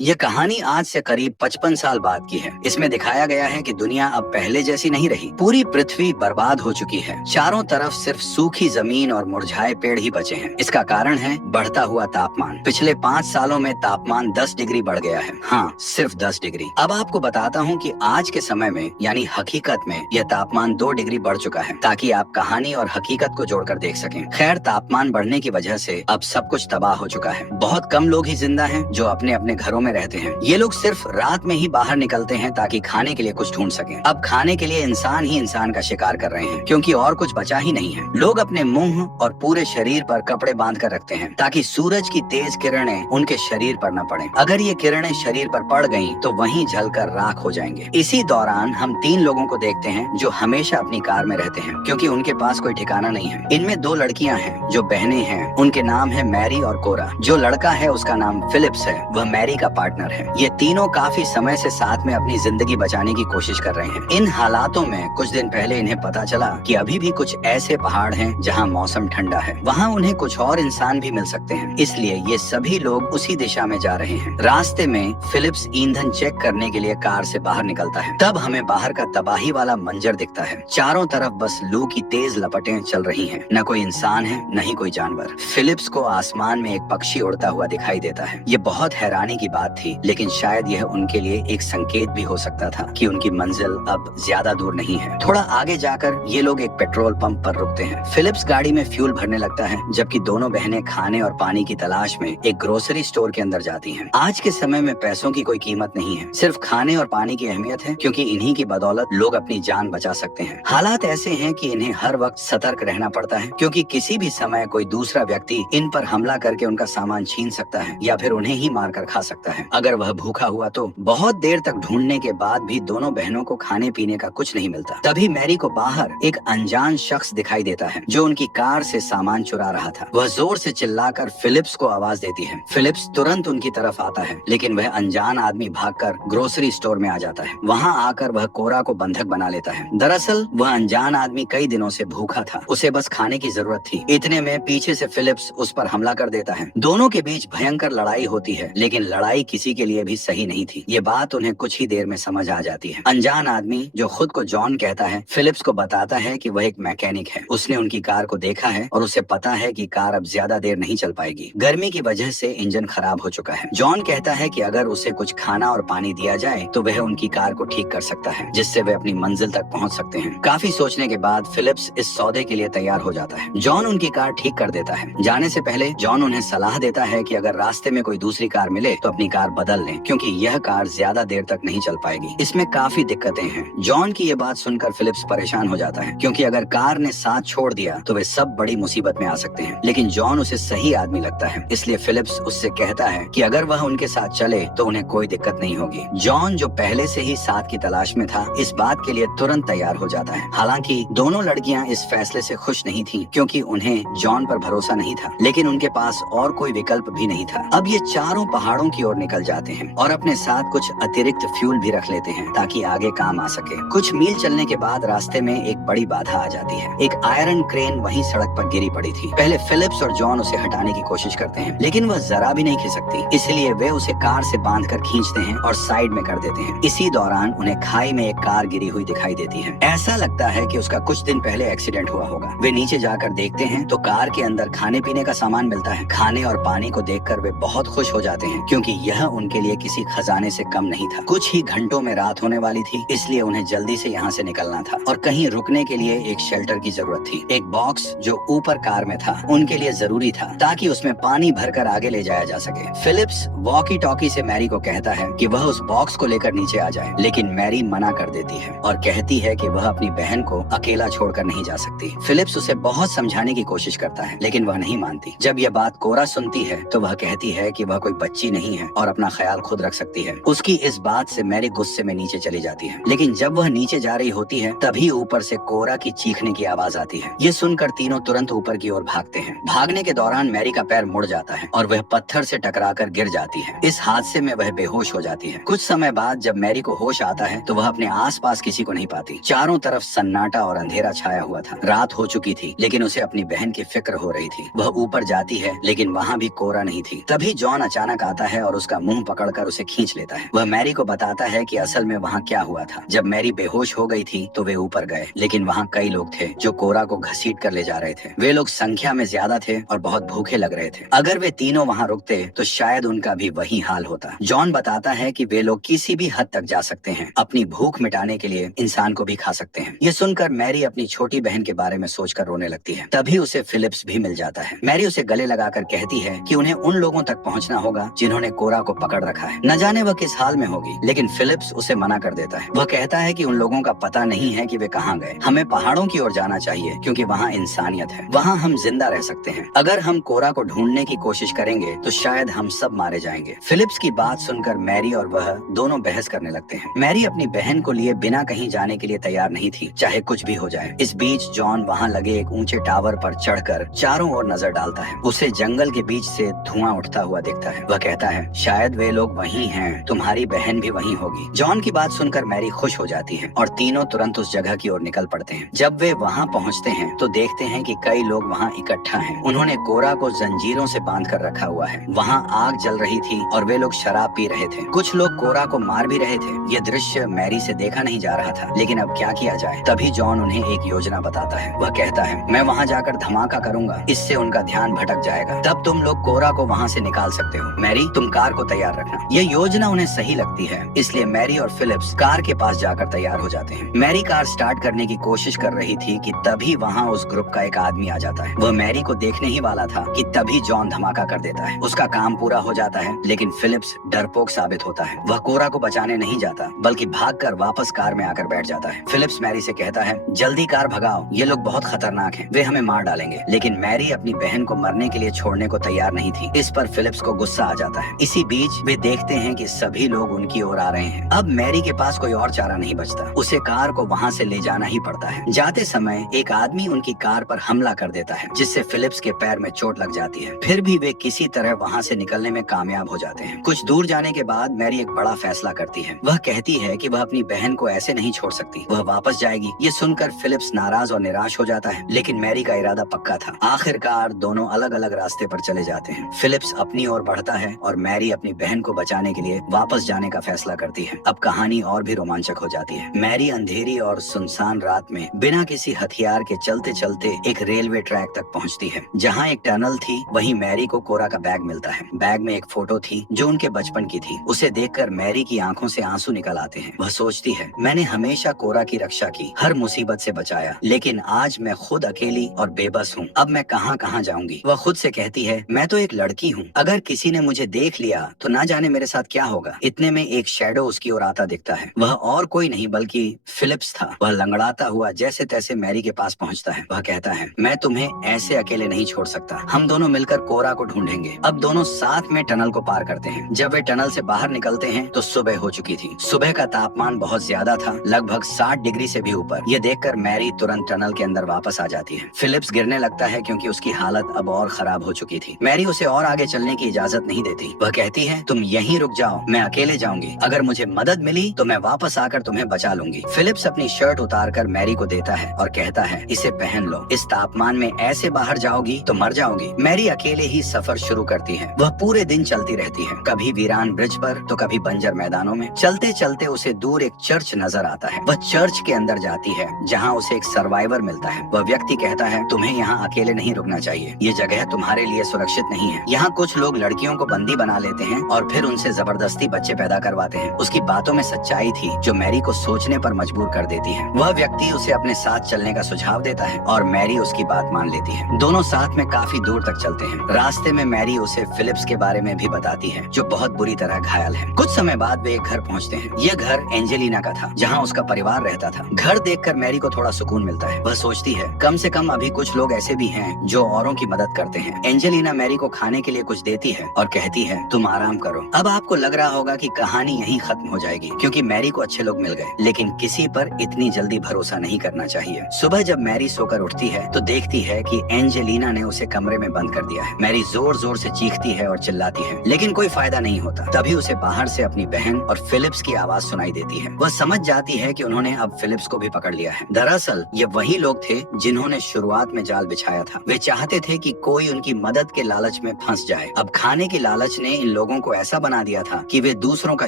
ये कहानी आज से करीब 55 साल बाद की है। इसमें दिखाया गया है कि दुनिया अब पहले जैसी नहीं रही। पूरी पृथ्वी बर्बाद हो चुकी है। चारों तरफ सिर्फ सूखी जमीन और मुरझाए पेड़ ही बचे हैं। इसका कारण है बढ़ता हुआ तापमान। पिछले 5 सालों में तापमान 10 डिग्री बढ़ गया है। हाँ, सिर्फ 10 डिग्री। अब आपको बताता हूँ कि आज के समय में यानी हकीकत में यह तापमान 2 डिग्री बढ़ चुका है, ताकि आप कहानी और हकीकत को जोड़कर देख सकें। खैर, तापमान बढ़ने की वजह से अब सब कुछ तबाह हो चुका है। बहुत कम लोग ही जिंदा हैं जो अपने अपने घरों में रहते हैं। ये लोग सिर्फ रात में ही बाहर निकलते हैं ताकि खाने के लिए कुछ ढूंढ सकें। अब खाने के लिए इंसान ही इंसान का शिकार कर रहे हैं, क्योंकि और कुछ बचा ही नहीं है। लोग अपने मुंह और पूरे शरीर पर कपड़े बांध कर रखते हैं ताकि सूरज की तेज किरणें उनके शरीर पर न पड़े। अगर ये किरणें शरीर पर पड़ गईं, तो वहीं जलकर राख हो जाएंगे। इसी दौरान हम 3 लोगों को देखते हैं जो हमेशा अपनी कार में रहते हैं, क्योंकि उनके पास कोई ठिकाना नहीं है। इनमें 2 लड़कियां हैं जो बहनें हैं। उनके नाम है मैरी और कोरा। जो लड़का है उसका नाम फिलिप्स है, वह मैरी का पार्टनर है। ये तीनों काफी समय से साथ में अपनी जिंदगी बचाने की कोशिश कर रहे हैं। इन हालातों में कुछ दिन पहले इन्हें पता चला कि अभी भी कुछ ऐसे पहाड़ हैं जहां मौसम ठंडा है। वहां उन्हें कुछ और इंसान भी मिल सकते हैं, इसलिए ये सभी लोग उसी दिशा में जा रहे हैं। रास्ते में फिलिप्स ईंधन चेक करने के लिए कार से बाहर निकलता है। तब हमें बाहर का तबाही वाला मंजर दिखता है। चारों तरफ बस लू की तेज लपटें चल रही हैं। न कोई इंसान है, न ही कोई जानवर। फिलिप्स को आसमान में एक पक्षी उड़ता हुआ दिखाई देता है। ये बहुत हैरानी की बात थी, लेकिन शायद यह उनके लिए एक संकेत भी हो सकता था कि उनकी मंजिल अब ज्यादा दूर नहीं है। थोड़ा आगे जाकर ये लोग एक पेट्रोल पंप पर रुकते हैं। फिलिप्स गाड़ी में फ्यूल भरने लगता है, जबकि दोनों बहनें खाने और पानी की तलाश में एक ग्रोसरी स्टोर के अंदर जाती हैं। आज के समय में पैसों की कोई कीमत नहीं है, सिर्फ खाने और पानी की अहमियत है, क्योंकि इन्हीं की बदौलत लोग अपनी जान बचा सकते हैं। हालात ऐसे हैं कि इन्हें हर वक्त सतर्क रहना पड़ता है, क्योंकि किसी भी समय कोई दूसरा व्यक्ति इन पर हमला करके उनका सामान छीन सकता है या फिर उन्हें ही मारकर खा सकता है। अगर वह भूखा हुआ तो बहुत देर तक ढूंढने के बाद भी दोनों बहनों को खाने पीने का कुछ नहीं मिलता। तभी मैरी को बाहर एक अनजान शख्स दिखाई देता है जो उनकी कार से सामान चुरा रहा था। वह जोर से चिल्लाकर फिलिप्स को आवाज देती है। फिलिप्स तुरंत उनकी तरफ आता है, लेकिन वह अनजान आदमी भागकर ग्रोसरी स्टोर में आ जाता है। वहाँ आकर वह कोरा को बंधक बना लेता है। दरअसल वह अनजान आदमी कई दिनों से भूखा था, उसे बस खाने की जरूरत थी। इतने में पीछे से फिलिप्स उस पर हमला कर देता है। दोनों के बीच भयंकर लड़ाई होती है, लेकिन लड़ाई किसी के लिए भी सही नहीं थी। ये बात उन्हें कुछ ही देर में समझ आ जाती है। अनजान आदमी, जो खुद को जॉन कहता है, फिलिप्स को बताता है कि वह एक मैकेनिक है। उसने उनकी कार को देखा है और उसे पता है कि कार अब ज्यादा देर नहीं चल पाएगी। गर्मी की वजह से इंजन खराब हो चुका है। जॉन कहता है कि अगर उसे कुछ खाना और पानी दिया जाए तो वह उनकी कार को ठीक कर सकता है, जिससे वे अपनी मंजिल तक पहुंच सकते हैं। काफी सोचने के बाद फिलिप्स इस सौदे के लिए तैयार हो जाता है। जॉन उनकी कार ठीक कर देता है। जाने से पहले जॉन उन्हें सलाह देता है कि अगर रास्ते में कोई दूसरी कार मिले तो अपनी कार बदल लें, क्योंकि यह कार ज्यादा देर तक नहीं चल पाएगी। इसमें काफी दिक्कतें हैं। जॉन की ये बात सुनकर फिलिप्स परेशान हो जाता है, क्योंकि अगर कार ने साथ छोड़ दिया तो वे सब बड़ी मुसीबत में आ सकते हैं। लेकिन जॉन उसे सही आदमी लगता है, इसलिए फिलिप्स उससे कहता है कि अगर वह उनके साथ चले तो उन्हें कोई दिक्कत नहीं होगी। जॉन, जो पहले से ही साथ की तलाश में था, इस बात के लिए तुरंत तैयार हो जाता है। हालांकि दोनों लड़कियां इस फैसले से खुश नहीं थीं, क्योंकि उन्हें जॉन पर भरोसा नहीं था, लेकिन उनके पास और कोई विकल्प भी नहीं था। अब ये चारों पहाड़ों की ओर निकल जाते हैं और अपने साथ कुछ अतिरिक्त फ्यूल भी रख लेते हैं ताकि आगे काम आ सके। कुछ मील चलने के बाद रास्ते में एक बड़ी बाधा आ जाती है। एक आयरन क्रेन वहीं सड़क पर गिरी पड़ी थी। पहले फिलिप्स और जॉन उसे हटाने की कोशिश करते हैं, लेकिन वह जरा भी नहीं खिसकती, इसलिए वे उसे कार से बांधकर खींचते हैं और साइड में कर देते हैं। इसी दौरान उन्हें खाई में एक कार गिरी हुई दिखाई देती है। ऐसा लगता है कि उसका कुछ दिन पहले एक्सीडेंट हुआ होगा। वे नीचे जाकर देखते हैं तो कार के अंदर खाने पीने का सामान मिलता है। खाने और पानी को देखकर वे बहुत खुश हो जाते हैं, क्योंकि यह उनके लिए किसी खजाने से कम नहीं था। कुछ ही घंटों में रात होने वाली थी, इसलिए उन्हें जल्दी से यहाँ से निकलना था और कहीं रुकने के लिए एक शेल्टर की जरूरत थी। एक बॉक्स जो ऊपर कार में था उनके लिए जरूरी था, ताकि उसमें पानी भरकर आगे ले जाया जा सके। फिलिप्स वॉकी टॉकी से मैरी को कहता है कि वह उस बॉक्स को लेकर नीचे आ जाए, लेकिन मैरी मना कर देती है और कहती है कि वह अपनी बहन को अकेला छोड़कर नहीं जा सकती। फिलिप्स उसे बहुत समझाने की कोशिश करता है, लेकिन वह नहीं मानती। जब यह बात कोरा सुनती है तो वह कहती है कि वह कोई बच्ची नहीं है और अपना ख्याल खुद रख सकती है। उसकी इस बात से मैरी गुस्से में नीचे चली जाती है, लेकिन जब वह नीचे जा रही होती है तभी ऊपर से कोरा की चीखने की आवाज आती है। ये सुनकर तीनों तुरंत ऊपर की ओर भागते हैं। भागने के दौरान मैरी का पैर मुड़ जाता है और वह पत्थर से टकराकर गिर जाती है। इस हादसे में वह बेहोश हो जाती है। कुछ समय बाद जब मैरी को होश आता है तो वह अपने आसपास किसी को नहीं पाती। चारों तरफ सन्नाटा और अंधेरा छाया हुआ था। रात हो चुकी थी, लेकिन उसे अपनी बहन की फिक्र हो रही थी। वह ऊपर जाती है, लेकिन वहाँ भी कोरा नहीं थी। तभी जॉन अचानक आता है और उस उसका मुंह पकड़कर उसे खींच लेता है। वह मैरी को बताता है कि असल में वहाँ क्या हुआ था। जब मैरी बेहोश हो गई थी तो वे ऊपर गए, लेकिन वहाँ कई लोग थे जो कोरा को घसीट कर ले जा रहे थे। वे लोग संख्या में ज्यादा थे और बहुत भूखे लग रहे थे। अगर वे तीनों वहाँ रुकते तो शायद उनका भी वही हाल होता। जॉन बताता है कि वे लोग किसी भी हद तक जा सकते हैं, अपनी भूख मिटाने के लिए इंसान को भी खा सकते हैं। ये सुनकर मैरी अपनी छोटी बहन के बारे में सोचकर रोने लगती है। तभी उसे फिलिप्स भी मिल जाता है। मैरी उसे गले लगाकर कहती है कि उन्हें उन लोगों तक पहुंचना होगा जिन्होंने कोरा को पकड़ रखा है। न जाने वह किस हाल में होगी, लेकिन फिलिप्स उसे मना कर देता है। वह कहता है कि उन लोगों का पता नहीं है कि वे कहाँ गए। हमें पहाड़ों की ओर जाना चाहिए क्योंकि वहाँ इंसानियत है, वहाँ हम जिंदा रह सकते हैं। अगर हम कोरा को ढूंढने की कोशिश करेंगे तो शायद हम सब मारे जाएंगे। फिलिप्स की बात सुनकर मैरी और वह दोनों बहस करने लगते हैं। मैरी अपनी बहन को लिए बिना कहीं जाने के लिए तैयार नहीं थी, चाहे कुछ भी हो जाए। इस बीच जॉन वहाँ लगे एक ऊंचे टावर पर चढ़कर चारों ओर नजर डालता है। उसे जंगल के बीच से धुआं उठता हुआ दिखता है। वह कहता है, शायद वे लोग वही हैं, तुम्हारी बहन भी वही होगी। जॉन की बात सुनकर मैरी खुश हो जाती है और तीनों तुरंत उस जगह की ओर निकल पड़ते हैं। जब वे वहाँ पहुँचते हैं तो देखते हैं कि कई लोग वहाँ इकट्ठा हैं। उन्होंने कोरा को जंजीरों से बांध कर रखा हुआ है। वहाँ आग जल रही थी और वे लोग शराब पी रहे थे। कुछ लोग कोरा को मार भी रहे थे। ये दृश्य मैरी से देखा नहीं जा रहा था, लेकिन अब क्या किया जाए। तभी जॉन उन्हें एक योजना बताता है। वह कहता है, मैं वहाँ जाकर धमाका करूंगा, इससे उनका ध्यान भटक जाएगा। तब तुम लोग कोरा को वहाँ से निकाल सकते हो। मैरी, तुम कार को तैयार रखना। ये योजना उन्हें सही लगती है, इसलिए मैरी और फिलिप्स कार के पास जाकर तैयार हो जाते हैं। मैरी कार स्टार्ट करने की कोशिश कर रही थी कि तभी वहाँ उस ग्रुप का एक आदमी आ जाता है। वह मैरी को देखने ही वाला था कि तभी जॉन धमाका कर देता है। उसका काम पूरा हो जाता है, लेकिन फिलिप्स डरपोक साबित होता है। वह कोरा को बचाने नहीं जाता, बल्कि भागकर वापस कार में आकर बैठ जाता है। फिलिप्स मैरी से कहता है, जल्दी कार भगाओ, ये लोग बहुत खतरनाक हैं, वे हमें मार डालेंगे। लेकिन मैरी अपनी बहन को मरने के लिए छोड़ने को तैयार नहीं थी। इस पर फिलिप्स को गुस्सा आ जाता है। इसी बीच वे देखते हैं कि सभी लोग उनकी ओर आ रहे हैं। अब मैरी के पास कोई और चारा नहीं बचता, उसे कार को वहाँ से ले जाना ही पड़ता है। जाते समय एक आदमी उनकी कार पर हमला कर देता है, जिससे फिलिप्स के पैर में चोट लग जाती है। फिर भी वे किसी तरह वहाँ से निकलने में कामयाब हो जाते हैं। कुछ दूर जाने के बाद मैरी एक बड़ा फैसला करती है। वह कहती है कि वह अपनी बहन को ऐसे नहीं छोड़ सकती, वह वापस जाएगी। ये सुनकर फिलिप्स नाराज और निराश हो जाता है, लेकिन मैरी का इरादा पक्का था। आखिरकार दोनों अलग अलग रास्ते पर चले जाते हैं। फिलिप्स अपनी ओर बढ़ता है और मैरी अपनी बहन को बचाने के लिए वापस जाने का फैसला करती है। अब कहानी और भी रोमांचक हो जाती है। मैरी अंधेरी और सुनसान रात में बिना किसी हथियार के चलते चलते एक रेलवे ट्रैक तक पहुंचती है। जहां एक टनल थी, वहीं मैरी को कोरा का बैग मिलता है। बैग में एक फोटो थी जो उनके बचपन की थी। उसे देखकर मैरी की आंखों से आंसू निकल आते हैं। वह सोचती है, मैंने हमेशा कोरा की रक्षा की, हर मुसीबत से बचाया, लेकिन आज मैं खुद अकेली और बेबस हूँ। अब मैं कहाँ कहाँ जाऊंगी। वह खुद से कहती है, मैं तो एक लड़की हूँ, अगर किसी ने मुझे देख लिया तो ना जाने मेरे साथ क्या होगा। इतने में एक शैडो उसकी ओर आता दिखता है। वह और कोई नहीं बल्कि फिलिप्स था। वह लंगड़ाता हुआ जैसे तैसे मैरी के पास पहुंचता है। वह कहता है, मैं तुम्हें ऐसे अकेले नहीं छोड़ सकता, हम दोनों मिलकर कोरा को ढूंढेंगे। अब दोनों साथ में टनल को पार करते हैं। जब वे टनल से बाहर निकलते हैं तो सुबह हो चुकी थी। सुबह का तापमान बहुत ज्यादा था, लगभग 60 डिग्री से भी ऊपर। ये देखकर मैरी तुरंत टनल के अंदर वापस आ जाती है। फिलिप्स गिरने लगता है क्योंकि उसकी हालत अब और खराब हो चुकी थी। मैरी उसे और आगे चलने की इजाजत नहीं देती। वह कहती है, तुम यहीं रुक जाओ, मैं अकेले जाऊंगी। अगर मुझे मदद मिली तो मैं वापस आकर तुम्हें बचा लूंगी। फिलिप्स अपनी शर्ट उतारकर मैरी को देता है और कहता है, इसे पहन लो, इस तापमान में ऐसे बाहर जाओगी तो मर जाओगी। मैरी अकेले ही सफर शुरू करती है। वह पूरे दिन चलती रहती है, कभी वीरान ब्रिज पर तो कभी बंजर मैदानों में। चलते चलते उसे दूर एक चर्च नजर आता है। वह चर्च के अंदर जाती है, जहाँ उसे एक सर्वाइवर मिलता है। वह व्यक्ति कहता है, तुम्हें यहाँ अकेले नहीं रुकना चाहिए, ये जगह तुम्हारे लिए सुरक्षित नहीं है। यहाँ कुछ लोग लड़कियों को बंदी बना लेते हैं और फिर उनसे जबरदस्ती बच्चे पैदा करवाते हैं। उसकी बातों में सच्चाई थी जो मैरी को सोचने पर मजबूर कर देती है। वह व्यक्ति उसे अपने साथ चलने का सुझाव देता है और मैरी उसकी बात मान लेती है। दोनों साथ में काफी दूर तक चलते हैं। रास्ते में मैरी उसे फिलिप्स के बारे में भी बताती है, जो बहुत बुरी तरह घायल है। कुछ समय बाद वे एक घर पहुँचते हैं। यह घर एंजेलिना का था, जहाँ उसका परिवार रहता था। घर देखकर मैरी को थोड़ा सुकून मिलता है। वह सोचती है, कम से कम अभी कुछ लोग ऐसे भी हैं जो औरों की मदद करते हैं। एंजेलिना मैरी को खाने के लिए कुछ देती है और कहती है, तुम आराम करो। अब आपको लग रहा होगा कि कहानी यहीं खत्म हो जाएगी, क्योंकि मैरी को अच्छे लोग मिल गए, लेकिन किसी पर इतनी जल्दी भरोसा नहीं करना चाहिए। सुबह जब मैरी सोकर उठती है तो देखती है कि एंजेलिना ने उसे कमरे में बंद कर दिया है। मैरी जोर जोर से चीखती है और चिल्लाती है, लेकिन कोई फायदा नहीं होता। तभी उसे बाहर से अपनी बहन और फिलिप्स की आवाज सुनाई देती है। वह समझ जाती है कि उन्होंने अब फिलिप्स को भी पकड़ लिया है। दरअसल ये वही लोग थे जिन्होंने शुरुआत में जाल बिछाया था। वे चाहते थे कि कोई उनकी मदद के लालच में फंस जाए। अब खाने की लालच ने इन लोगों को ऐसा बना दिया था कि वे दूसरों का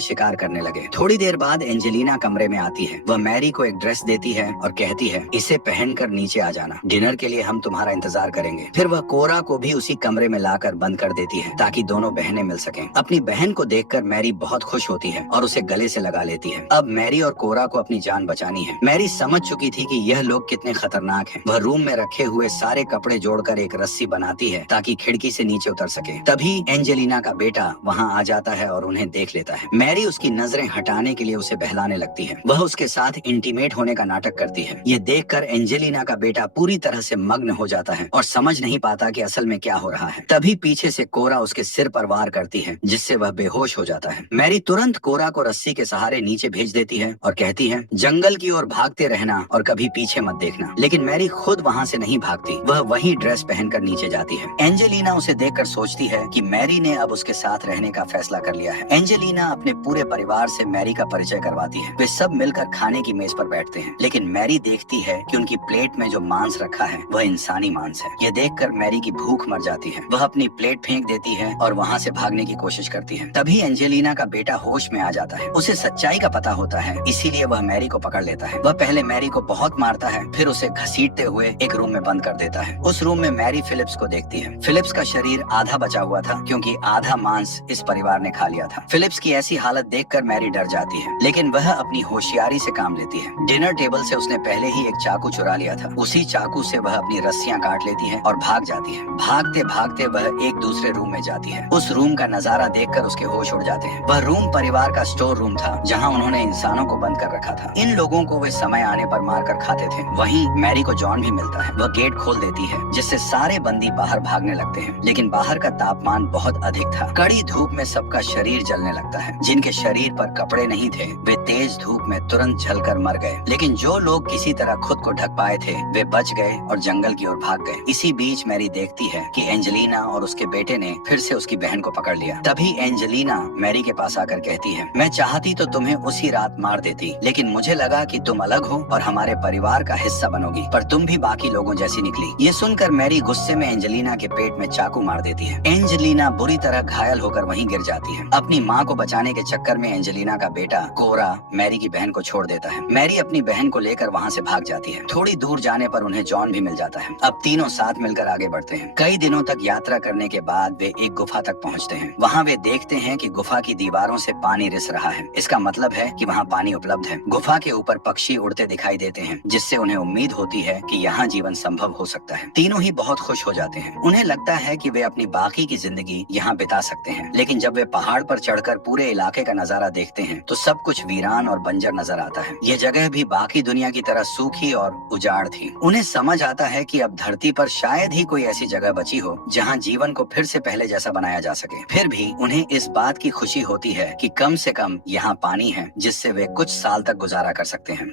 शिकार करने लगे। थोड़ी देर बाद एंजेलिना कमरे में आती है। वह मैरी को एक ड्रेस देती है और कहती है, इसे पहनकर नीचे आ जाना, डिनर के लिए हम तुम्हारा इंतजार करेंगे। फिर वह कोरा को भी उसी कमरे में लाकर बंद कर देती है ताकि दोनों बहनें मिल सकें। अपनी बहन को देखकर मैरी बहुत खुश होती है और उसे गले से लगा लेती है। अब मैरी और कोरा को अपनी जान बचानी है। मैरी समझ चुकी थी कि यह लोग कितने खतरनाक हैं। वह रूम में रखे हुए सारे कपड़े जोड़कर एक रस्सी बनाती है ताकि खिड़की से नीचे उतर सके। तभी एंजेलिना का बेटा वहाँ आ जाता है और उन्हें देख लेता है। मैरी उसकी नजरें हटाने के लिए उसे बहलाने लगती है। वह उसके साथ इंटीमेट होने का नाटक करती है। ये देखकर एंजेलिना का बेटा पूरी तरह से मग्न हो जाता है और समझ नहीं पाता कि असल में क्या हो रहा है। तभी पीछे से कोरा उसके सिर पर वार करती है जिससे वह बेहोश हो जाता है। मैरी तुरंत कोरा को रस्सी के सहारे नीचे भेज देती है और कहती है, जंगल की ओर भागते रहना और कभी पीछे मत देखना। लेकिन मैरी खुद वहाँ से नहीं भागती। वह वही ड्रेस पहनकर नीचे जाती है। एंजेलिना उसे देखकर सोचती है कि मैरी ने अब उसके साथ रहने का फैसला कर लिया है। एंजेलिना अपने पूरे परिवार से मैरी का परिचय करवाती है। वे सब मिलकर खाने की मेज पर बैठते हैं। लेकिन मैरी देखती है कि उनकी प्लेट में जो मांस रखा है वह इंसानी मांस है। ये देखकर मैरी की भूख मर जाती है। वह अपनी प्लेट फेंक देती है और वहाँ से भागने की कोशिश करती है। तभी एंजेलिना का बेटा होश में आ जाता है। उसे सच्चाई का पता होता है, इसीलिए वह मैरी को पकड़ लेता है। वह पहले मैरी को बहुत मारता है, फिर उसे घसीटते हुए एक रूम में बंद कर देता है। उस रूम में मैरी फिलिप्स को देखती है। फिलिप्स का शरीर आधा बचा हुआ था क्योंकि आधा मांस इस परिवार ने खा लिया था। फिलिप्स की ऐसी हालत देखकर मैरी डर जाती है, लेकिन वह अपनी होशियारी से काम लेती है। डिनर टेबल से उसने पहले ही एक चाकू चुरा लिया था। उसी चाकू से वह अपनी रस्सियां काट लेती है और भाग जाती है। भागते भागते वह एक दूसरे रूम में जाती है। उस रूम का नजारा देखकर उसके होश उड़ जाते हैं। वह रूम परिवार का स्टोर रूम था जहाँ उन्होंने इंसानों को बंद कर रखा था। इन लोगों को वे समय आने पर मारकर खाते थे। वहीं मैरी को जॉन भी मिलता है। वह गेट खोल देती है जिससे सारे बंदी बाहर भागने लगते हैं। लेकिन बाहर का तापमान बहुत अधिक था। कड़ी धूप में सबका शरीर जलने लगता है। जिनके शरीर पर कपड़े नहीं थे वे तेज धूप में तुरंत जलकर मर गए। लेकिन जो लोग किसी तरह खुद को ढक पाए थे वे बच गए और जंगल की ओर भाग गए। इसी बीच मैरी देखती है कि एंजेलिना और उसके बेटे ने फिर से उसकी बहन को पकड़ लिया। तभी एंजेलिना मैरी के पास आकर कहती है, मैं चाहती तो तुम्हें उसी रात मार देती, लेकिन मुझे लगा कि तुम अलग हो और हमारे परिवार का हिस्सा बनोगी, पर तुम भी बाकी लोगों जैसी निकली। ये सुनकर मैरी गुस्से में एंजेलिना के पेट में चाकू मार देती है। एंजेलिना बुरी तरह घायल होकर वहीं गिर जाती है। अपनी माँ को बचाने के चक्कर में एंजेलिना का बेटा कोरा मैरी की बहन को छोड़ देता है। मैरी अपनी बहन को लेकर वहाँ से भाग जाती है। थोड़ी दूर जाने पर उन्हें जॉन भी मिल जाता है। अब तीनों साथ मिलकर आगे बढ़ते हैं। कई दिनों तक यात्रा करने के बाद वे एक गुफा तक पहुँचते हैं। वहाँ वे देखते हैं कि गुफा की दीवारों से पानी रिस रहा है। इसका मतलब है कि वहाँ पानी उपलब्ध है। गुफा के ऊपर पक्षी उड़ते दिखाई देते हैं, जिससे उन्हें उम्मीद होती है कि यहाँ जीवन संभव हो सकता है। तीनों ही बहुत खुश हो जाते हैं। उन्हें लगता है कि वे अपनी बाकी की जिंदगी यहाँ बिता सकते हैं। लेकिन जब वे पहाड़ पर चढ़कर पूरे इलाके का नजारा देखते हैं तो सब कुछ वीरान और बंजर नजर आता है। यह जगह भी बाकी दुनिया की तरह सूखी और उजाड़ थी। उन्हें समझ आता है कि अब धरती पर शायद ही कोई ऐसी जगह बची हो जहाँ जीवन को फिर से पहले जैसा बनाया जा सके। फिर भी उन्हें इस बात की खुशी होती है कि कम से कम यहाँ पानी है जिससे वे कुछ साल तक गुजारा कर सकते हैं।